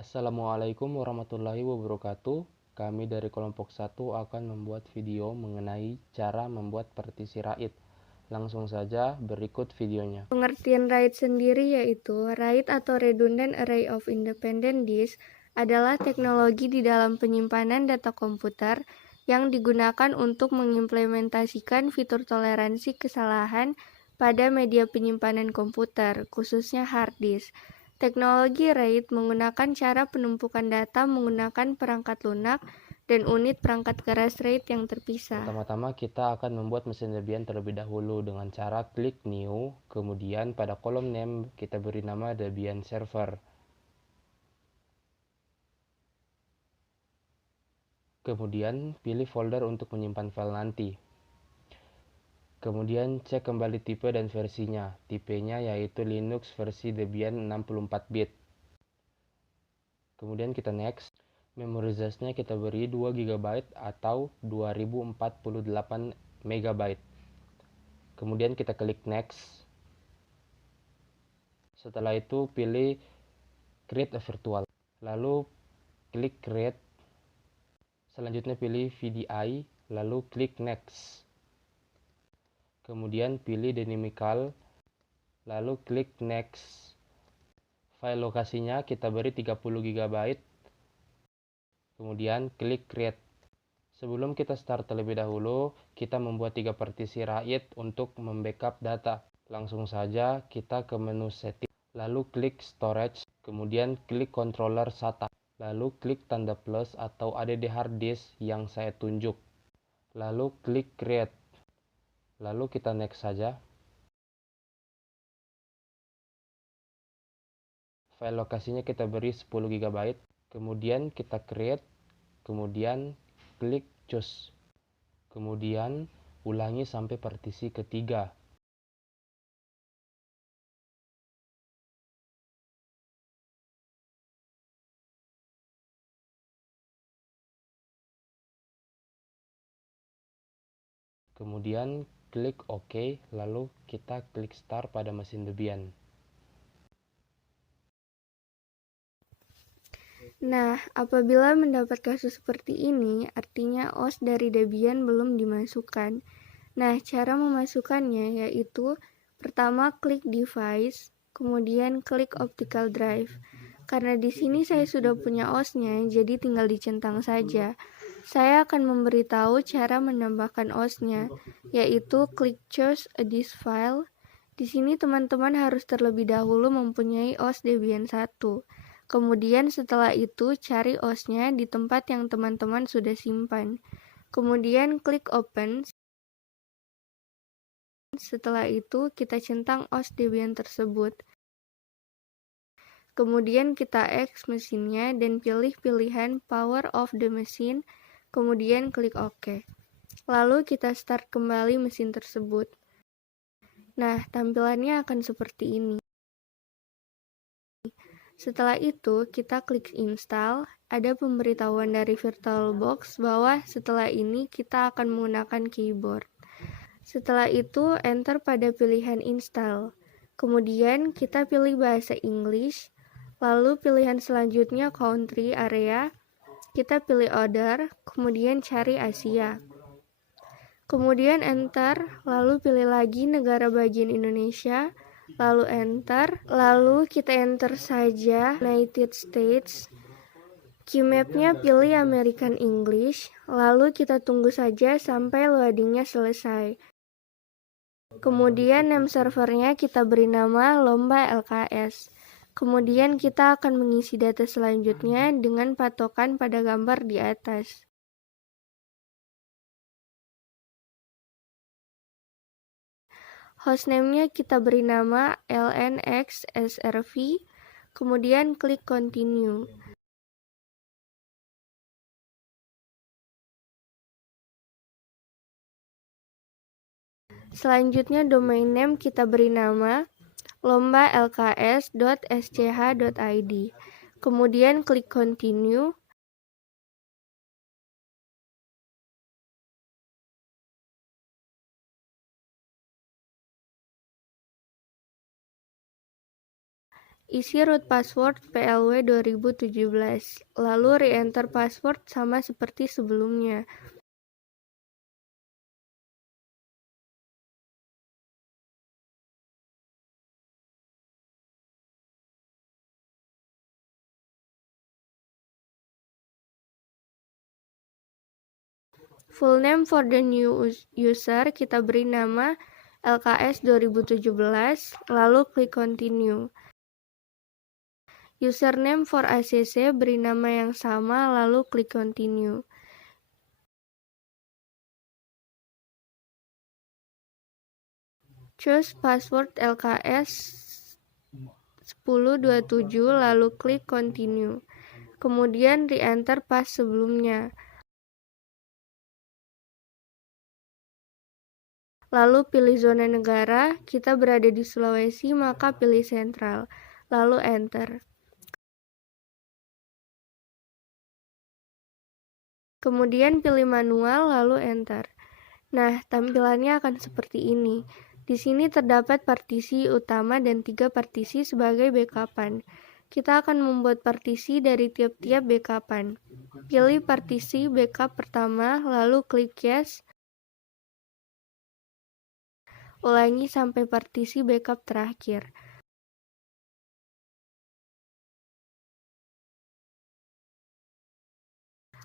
Assalamualaikum warahmatullahi wabarakatuh. Kami dari kelompok 1 akan membuat video mengenai cara membuat partisi RAID. Langsung saja berikut videonya. Pengertian RAID sendiri yaitu RAID atau Redundant Array of Independent Disk adalah teknologi di dalam penyimpanan data komputer yang digunakan untuk mengimplementasikan fitur toleransi kesalahan pada media penyimpanan komputer, khususnya hard disk. Teknologi RAID menggunakan cara penumpukan data menggunakan perangkat lunak dan unit perangkat keras RAID yang terpisah. Pertama-tama kita akan membuat mesin Debian terlebih dahulu dengan cara klik New, kemudian pada kolom name kita beri nama Debian Server. Kemudian pilih folder untuk menyimpan file nanti. Kemudian cek kembali tipe dan versinya. Tipenya yaitu Linux versi Debian 64-bit. Kemudian kita next. Memory size-nya kita beri 2 GB atau 2048 MB. Kemudian kita klik next. Setelah itu pilih create a virtual. Lalu klik create. Selanjutnya pilih VDI, lalu klik next. Kemudian pilih dynamical, lalu klik next. File lokasinya kita beri 30 GB. Kemudian klik create. Sebelum kita start terlebih dahulu, kita membuat 3 partisi RAID untuk membackup data. Langsung saja kita ke menu setting, lalu klik storage, kemudian klik controller SATA, lalu klik tanda plus atau add hard disk yang saya tunjuk, lalu klik create, lalu kita next saja. File lokasinya kita beri 10 GB, kemudian kita create, kemudian klik choose. Kemudian ulangi sampai partisi ketiga. Kemudian klik OK, lalu kita klik start pada mesin Debian. Nah, apabila mendapat kasus seperti ini, artinya OS dari Debian belum dimasukkan. Nah, cara memasukkannya yaitu pertama klik device, kemudian klik optical drive. Karena di sini saya sudah punya OS-nya, jadi tinggal dicentang saja. Saya akan memberitahu cara menambahkan OS-nya, yaitu klik choose a disk file. Di sini teman-teman harus terlebih dahulu mempunyai OS Debian 1. Kemudian setelah itu cari OS-nya di tempat yang teman-teman sudah simpan. Kemudian klik open. Setelah itu kita centang OS Debian tersebut. Kemudian kita X mesinnya dan pilih pilihan power off the machine. Kemudian klik OK. Lalu kita start kembali mesin tersebut. Nah, tampilannya akan seperti ini. Setelah itu, kita klik install. Ada pemberitahuan dari VirtualBox bahwa setelah ini kita akan menggunakan keyboard. Setelah itu, enter pada pilihan install. Kemudian, kita pilih bahasa English. Lalu pilihan selanjutnya country area. Kita pilih order, kemudian cari Asia. Kemudian enter, lalu pilih lagi negara bagian Indonesia. Lalu enter, lalu kita enter saja United States. Keymapnya pilih American English, lalu kita tunggu saja sampai loadingnya selesai. Kemudian name servernya kita beri nama lomba LKS. Kemudian kita akan mengisi data selanjutnya dengan patokan pada gambar di atas. Hostname-nya kita beri nama lnxsrv, kemudian klik continue. Selanjutnya domain name kita beri nama lomba.lks.sch.id. Kemudian klik continue. isi root password PLW 2017, lalu re-enter password sama seperti sebelumnya. Full name for the new user kita beri nama LKS 2017, lalu klik continue. Username for ACC beri nama yang sama, lalu klik continue. Choose password LKS 1027, lalu klik continue. Kemudian re-enter pas sebelumnya. Lalu pilih zona negara, kita berada di Sulawesi, maka pilih sentral, lalu enter. Kemudian pilih manual, lalu enter. Nah, tampilannya akan seperti ini. Di sini terdapat partisi utama dan 3 partisi sebagai backupan. Kita akan membuat partisi dari tiap-tiap backupan. Pilih partisi backup pertama, lalu klik yes. Ulangi sampai partisi backup terakhir.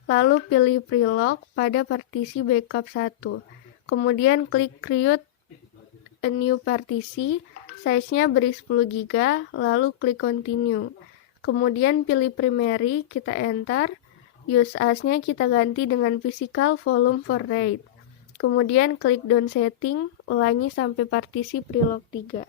Lalu pilih prelock pada partisi backup 1. Kemudian klik create a new partisi, size-nya beri 10 GB, lalu klik continue. Kemudian pilih primary, kita enter. Use as-nya kita ganti dengan physical volume for RAID. Kemudian klik down setting, ulangi sampai partisi prelock 3.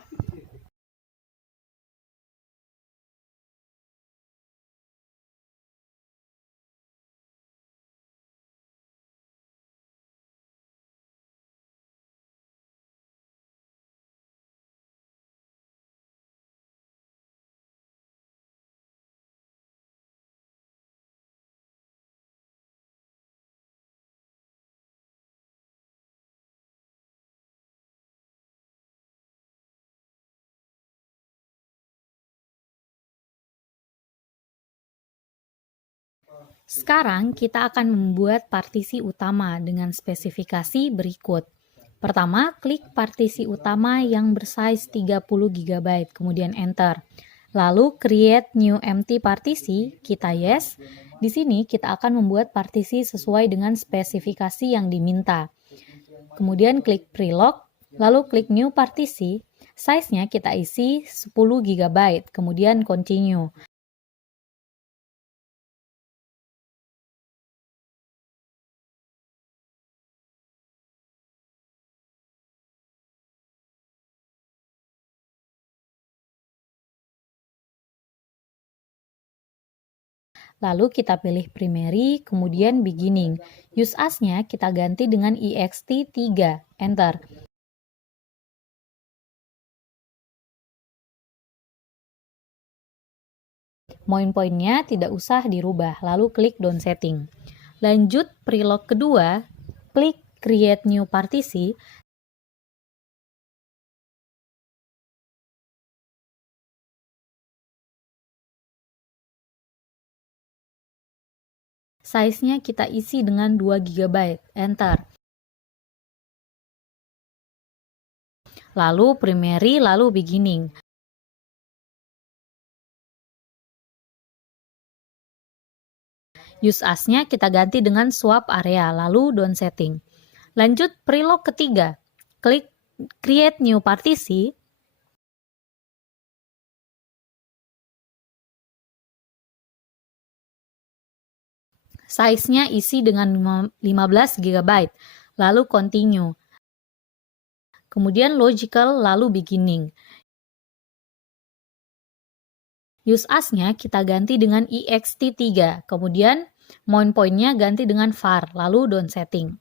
Sekarang kita akan membuat partisi utama dengan spesifikasi berikut. Pertama, klik partisi utama yang bersize 30 GB, kemudian enter. Lalu create new empty partisi, kita yes. Di sini kita akan membuat partisi sesuai dengan spesifikasi yang diminta. Kemudian klik prelock, lalu klik new partisi, size-nya kita isi 10 GB, kemudian continue. Lalu kita pilih primary, kemudian beginning. Use as-nya kita ganti dengan ext3, enter. Poin-poinnya tidak usah dirubah, lalu klik down setting. Lanjut prelock kedua, klik create new partisi. Size-nya kita isi dengan 2 GB, enter. Lalu primary, lalu beginning. Use as-nya kita ganti dengan swap area, lalu down setting. Lanjut prelock ketiga, klik create new partisi. Size-nya isi dengan 15 GB, lalu continue. Kemudian logical, lalu beginning. Use as-nya kita ganti dengan ext3, kemudian poin-poinnya ganti dengan var, lalu down setting.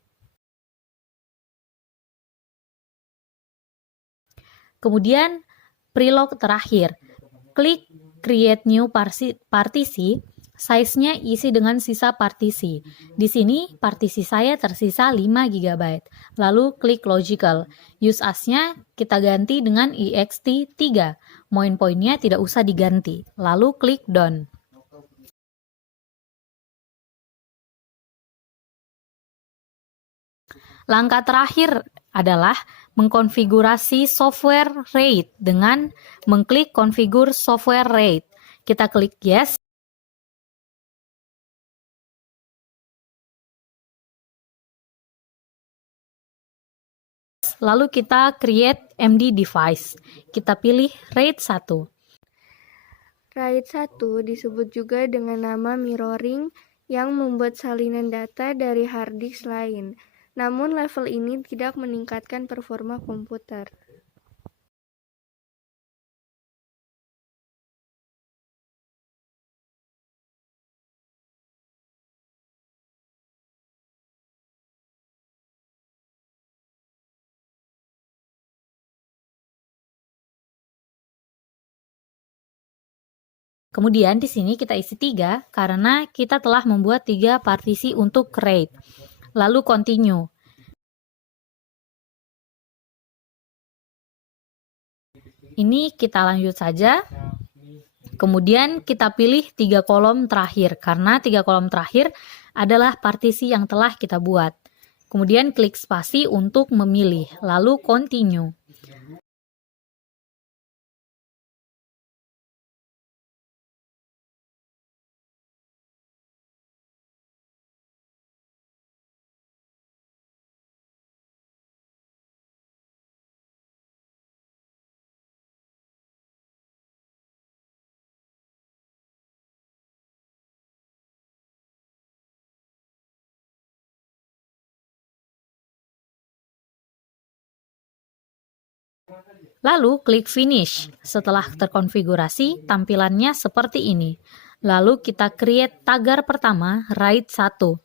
Kemudian prelock terakhir, klik create new partisi, Size-nya isi dengan sisa partisi. Di sini partisi saya tersisa 5 GB. Lalu klik logical. Use as-nya kita ganti dengan ext3. Poin-poinnya tidak usah diganti. Lalu klik done. Langkah terakhir adalah mengkonfigurasi software RAID dengan mengklik configure software RAID. Kita klik yes. Lalu kita create MD device. Kita pilih RAID 1. RAID 1 disebut juga dengan nama mirroring yang membuat salinan data dari hard disk lain. Namun level ini tidak meningkatkan performa komputer. Kemudian di sini kita isi 3 karena kita telah membuat 3 partisi untuk RAID. Lalu continue. Ini kita lanjut saja. Kemudian kita pilih 3 kolom terakhir karena 3 kolom terakhir adalah partisi yang telah kita buat. Kemudian klik spasi untuk memilih, lalu continue. Lalu klik finish. Setelah terkonfigurasi, tampilannya seperti ini. Lalu kita create tagar pertama RAID 1.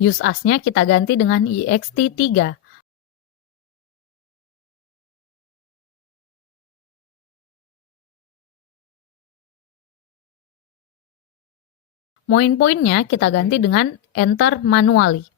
Use as-nya kita ganti dengan ext3. Poin-poinnya kita ganti dengan enter manually.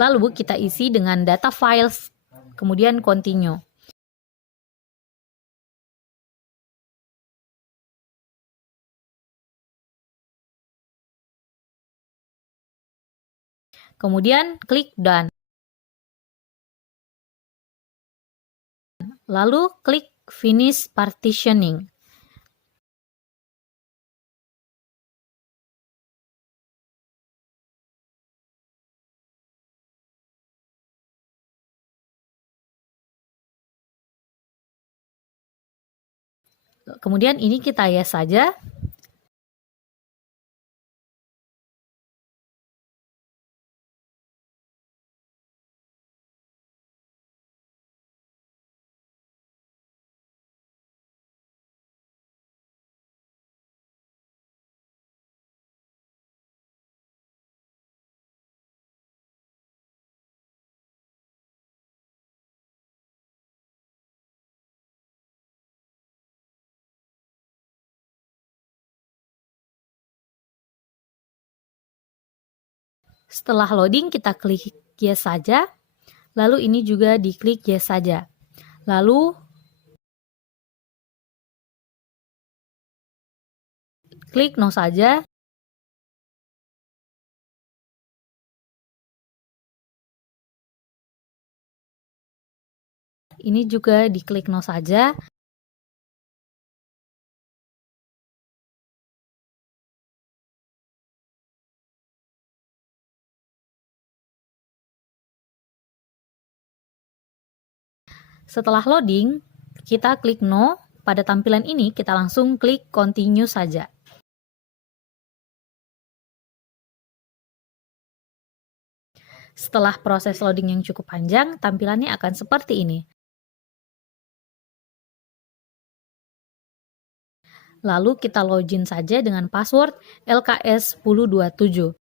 Lalu kita isi dengan data files, kemudian continue. Kemudian klik done. Lalu klik finish partitioning. Kemudian ini kita yes saja. Setelah loading kita klik yes saja. Lalu ini juga diklik yes saja. Lalu klik no saja. Ini juga diklik no saja. Setelah loading, kita klik No. Pada tampilan ini, kita langsung klik Continue saja. Setelah proses loading yang cukup panjang, tampilannya akan seperti ini. Lalu kita login saja dengan password LKS1027.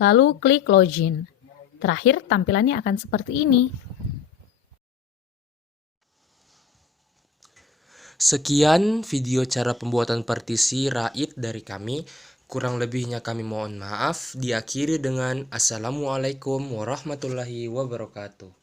Lalu klik login. Terakhir, tampilannya akan seperti ini. Sekian video cara pembuatan partisi RAID dari kami. Kurang lebihnya kami mohon maaf. Diakhiri dengan Assalamualaikum warahmatullahi wabarakatuh.